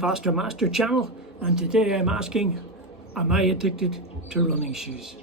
Faster Master channel, and today I'm asking, am I addicted to running shoes?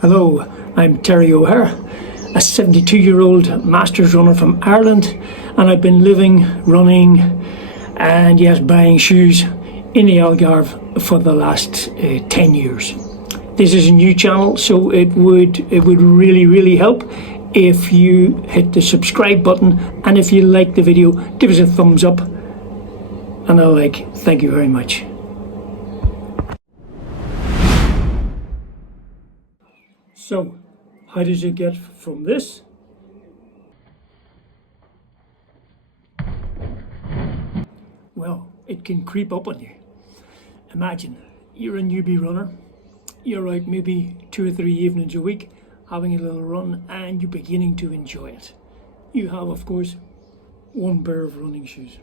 Hello, I'm Terry O'Hare, a 72-year-old Masters runner from Ireland, and I've been living, running and yes, buying shoes in the Algarve for the last 10 years. This is a new channel, so it would really help if you hit the subscribe button, and if you like the video, give us a thumbs up and a like. Thank you very much. So, how does it get from this well, it can creep up on you. Imagine you're a newbie runner, you're out maybe 2 or 3 evenings a week having a little run, and you're beginning to enjoy it. You have, of course, one pair of running shoes.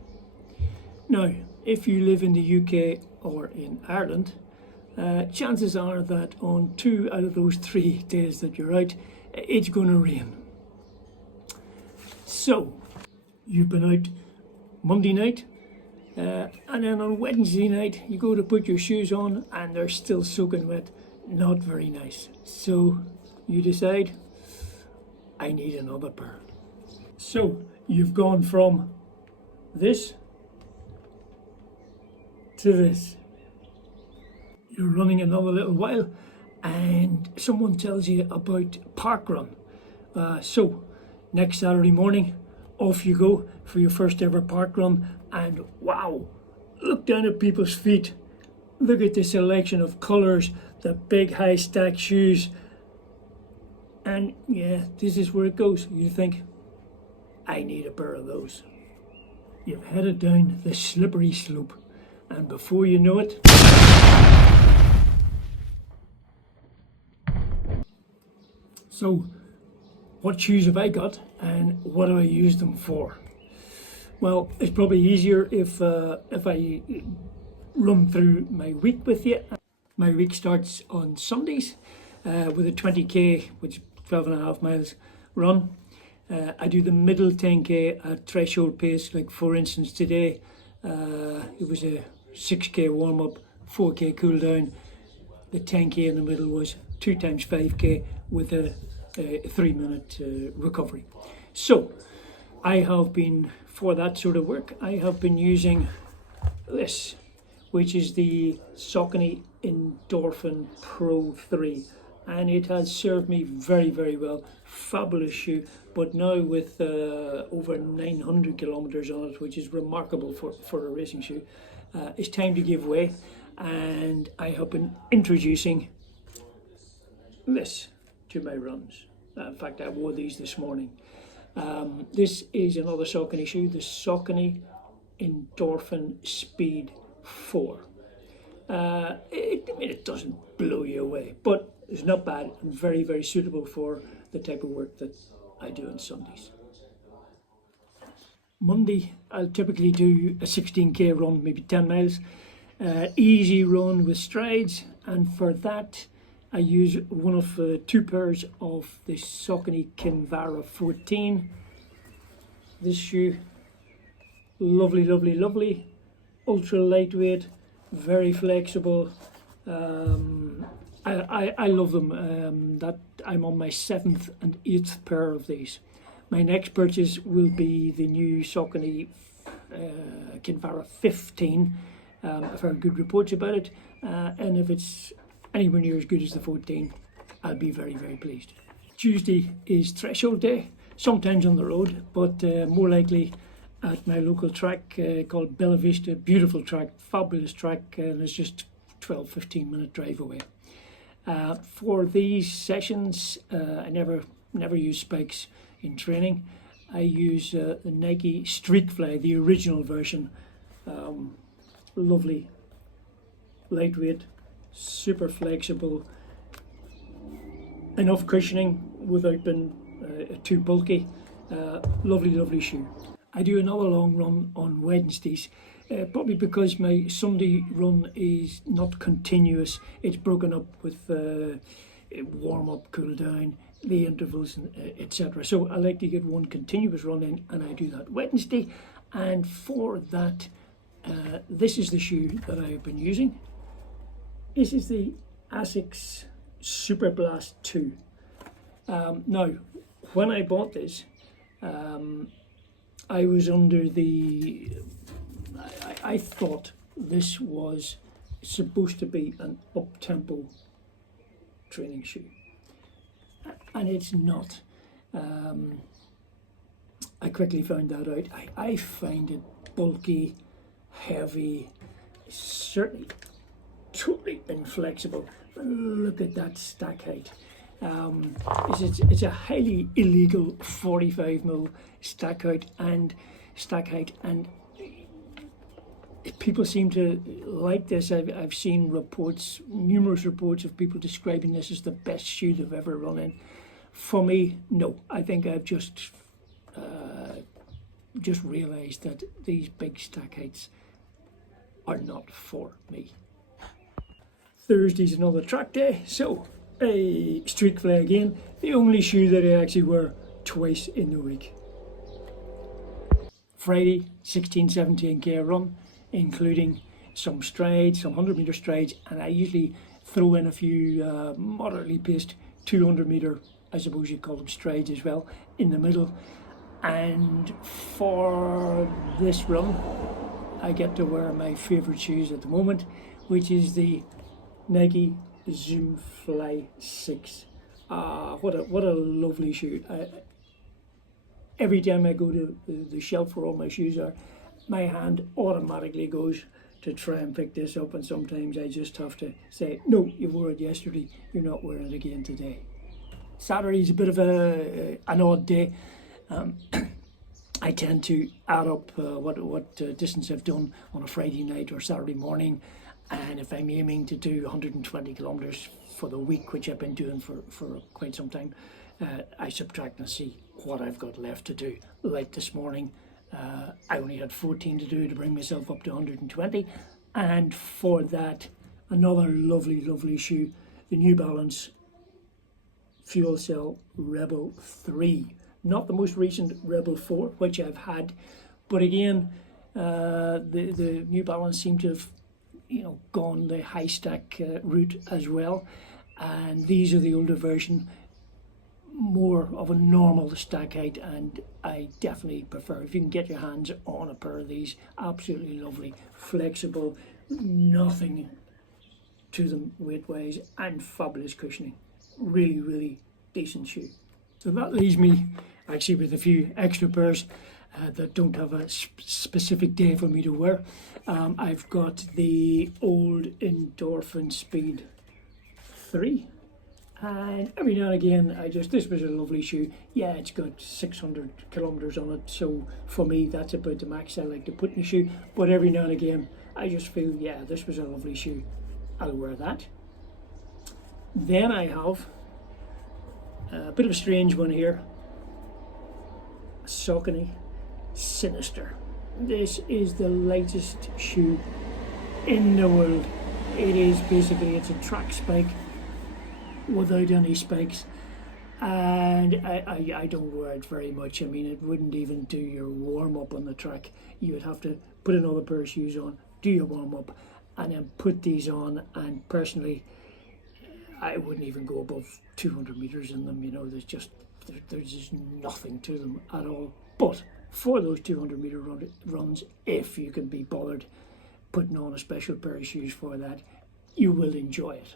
Now, if you live in the UK or in Ireland, chances are that on 2 out of those 3 days that you're out, it's going to rain. So, you've been out Monday night, and then on Wednesday night you go to put your shoes on and they're still soaking wet. Not very nice. So you decide, I need another pair. So you've gone from this to this. You're running another little while and someone tells you about park run. So next Saturday morning, off you go for your first ever park run, and wow, look down at people's feet. Look at the selection of colours, the big high stack shoes, and yeah, this is where it goes. You think, I need a pair of those. You've headed down the slippery slope, and before you know it, so what shoes have I got and what do I use them for? Well, it's probably easier if I run through my week with you. My week starts on Sundays with a 20k, which is 12.5 miles run. I do the middle 10k at threshold pace, like for instance today, it was a 6k warm up, 4k cool down. The 10k in the middle was 2 times 5k with a 3-minute recovery. So I have been, for that sort of work, I have been using this, which is the Saucony Endorphin Pro 3, and it has served me very well. Fabulous shoe, but now with over 900 kilometers on it, which is remarkable for a racing shoe, it's time to give way, and I have been introducing this to my runs. In fact, I wore these this morning. This is another Saucony shoe, the Saucony Endorphin Speed 4. It doesn't blow you away, but it's not bad and very suitable for the type of work that I do on Sundays. Monday, I'll typically do a 16k run, maybe 10 miles. Easy run with strides, and for that I use one of 2 pairs of the Saucony Kinvara 14. This shoe, lovely, ultra lightweight, very flexible. I love them. That I'm on my 7th and 8th pair of these. My next purchase will be the new Saucony Kinvara 15. I've heard good reports about it, and if it's anywhere near as good as the 14, I'll be very pleased. Tuesday is threshold day, sometimes on the road, but more likely at my local track called Bella Vista. Beautiful track, fabulous track, and it's just 12-15 minute drive away. For these sessions, I never use spikes in training. I use the Nike Streakfly, the original version. Lovely, lightweight, super flexible, enough cushioning without being too bulky. Lovely shoe. I do another long run on Wednesdays, probably because my Sunday run is not continuous. It's broken up with warm up, cool down, the intervals, and etc. So I like to get one continuous run in, and I do that Wednesday. And for that, this is the shoe that I've been using. This is the Asics Super Blast 2. Now, when I bought this, I was under the... I thought this was supposed to be an up-tempo training shoe, and it's not. I quickly found that out. I find it bulky, heavy, certainly totally inflexible. Look at that stack height. It's a highly illegal 45mm stack height, and people seem to like this. I've seen reports, numerous reports of people describing this as the best shoe they've ever run in. For me, no. I think I've just realised that these big stack heights are not for me. Thursday's another track day, so a streak fly again. The only shoe that I actually wear twice in the week. Friday, 16-17k run, including some strides, some 100-metre strides, and I usually throw in a few moderately paced 200-metre, I suppose you'd call them strides as well, in the middle. And for this run, I get to wear my favourite shoes at the moment, which is the Nike Zoom Fly 6. What a lovely shoe. Every time I go to the shelf where all my shoes are, my hand automatically goes to try and pick this up, and sometimes I just have to say, no, you wore it yesterday, you're not wearing it again today. Saturday is a bit of an odd day. I tend to add up what distance I've done on a Friday night or Saturday morning, and if I'm aiming to do 120 kilometres for the week, which I've been doing for quite some time, I subtract and see what I've got left to do. Like this morning, I only had 14 to do to bring myself up to 120, and for that, another lovely shoe, the New Balance Fuel Cell Rebel 3. Not the most recent Rebel 4, which I've had, but again, the New Balance seem to have, gone the high stack route as well, and these are the older version, more of a normal stack height, and I definitely prefer, if you can get your hands on a pair of these, absolutely lovely, flexible, nothing to them weight wise, and fabulous cushioning. Really decent shoe. So that leaves me actually with a few extra pairs that don't have a specific day for me to wear. I've got the old Endorphin Speed 3, and every now and again this was a lovely shoe. Yeah, it's got 600 kilometers on it, so for me that's about the max I like to put in a shoe, but every now and again I just feel, yeah, this was a lovely shoe, I'll wear that. Then I have a bit of a strange one here, a Saucony Sinister. This is the lightest shoe in the world. It's a track spike without any spikes, and I don't wear it very much. I mean, it wouldn't even do your warm-up on the track. You would have to put another pair of shoes on, do your warm-up, and then put these on, and personally I wouldn't even go above 200 meters in them. There's just nothing to them at all. But for those 200-meter runs, if you can be bothered putting on a special pair of shoes for that, you will enjoy it.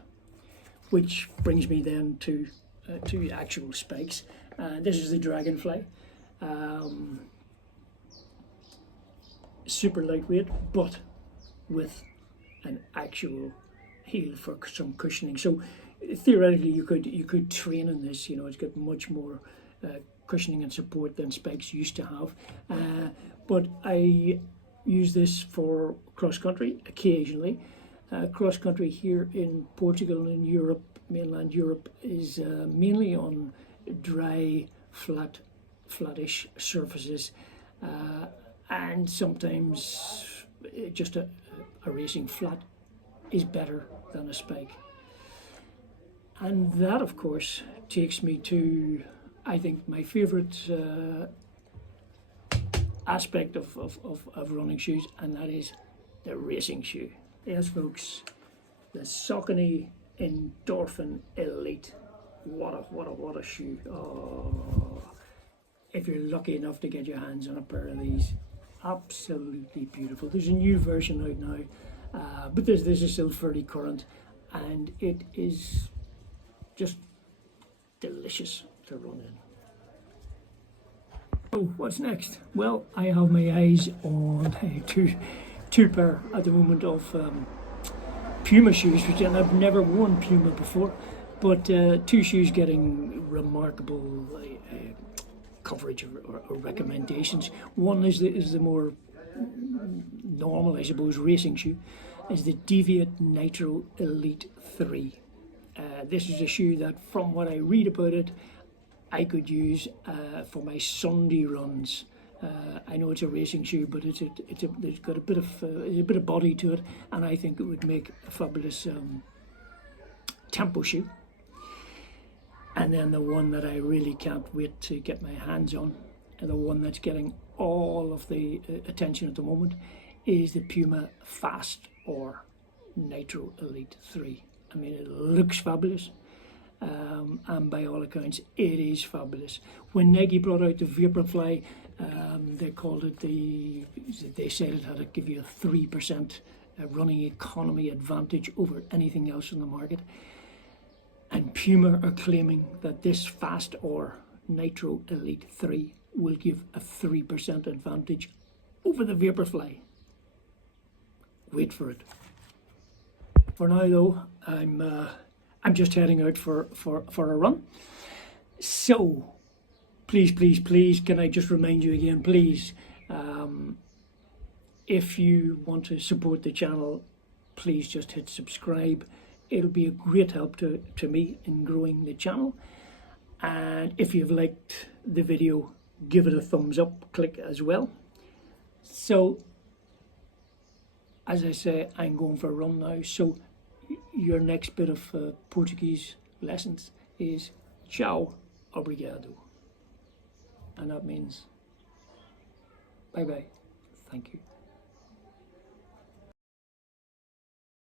Which brings me then to actual spikes. This is the Dragonfly. Super lightweight, but with an actual heel for some cushioning. So theoretically, you could train in this. It's got much more cushioning and support than spikes used to have. But I use this for cross country occasionally. Cross country here in Portugal and in Europe, mainland Europe, is mainly on dry, flattish surfaces, and sometimes just a racing flat is better than a spike. And that, of course, takes me to, I think, my favourite aspect of running shoes, and that is the racing shoe. Yes, folks, the Saucony Endorphin Elite. What a shoe. Oh, if you're lucky enough to get your hands on a pair of these, absolutely beautiful. There's a new version out now, but this is still fairly current, and it is just delicious to run in. Oh, what's next? Well, I have my eyes on two pair at the moment of Puma shoes, which I've never worn Puma before, but two shoes getting remarkable coverage or recommendations. One is the more normal, I suppose, racing shoe, is the Deviate Nitro Elite 3. This is a shoe that, from what I read about it, I could use for my Sunday runs. I know it's a racing shoe, but it's got a bit of body to it, and I think it would make a fabulous tempo shoe. And then the one that I really can't wait to get my hands on, and the one that's getting all of the attention at the moment, is the Puma Fast or Nitro Elite 3. I mean, it looks fabulous, and by all accounts, it is fabulous. When Nike brought out the Vaporfly, they called it they said it had to give you a 3% running economy advantage over anything else in the market. And Puma are claiming that this Fast or Nitro Elite 3 will give a 3% advantage over the Vaporfly. Wait for it. For now, though, I'm just heading out for a run. So, please, can I just remind you again, please, if you want to support the channel, please just hit subscribe. It'll be a great help to me in growing the channel. And if you've liked the video, give it a thumbs up, click as well. So, as I say, I'm going for a run now. So, your next bit of Portuguese lessons is Tchau, obrigado. And that means bye-bye. Thank you.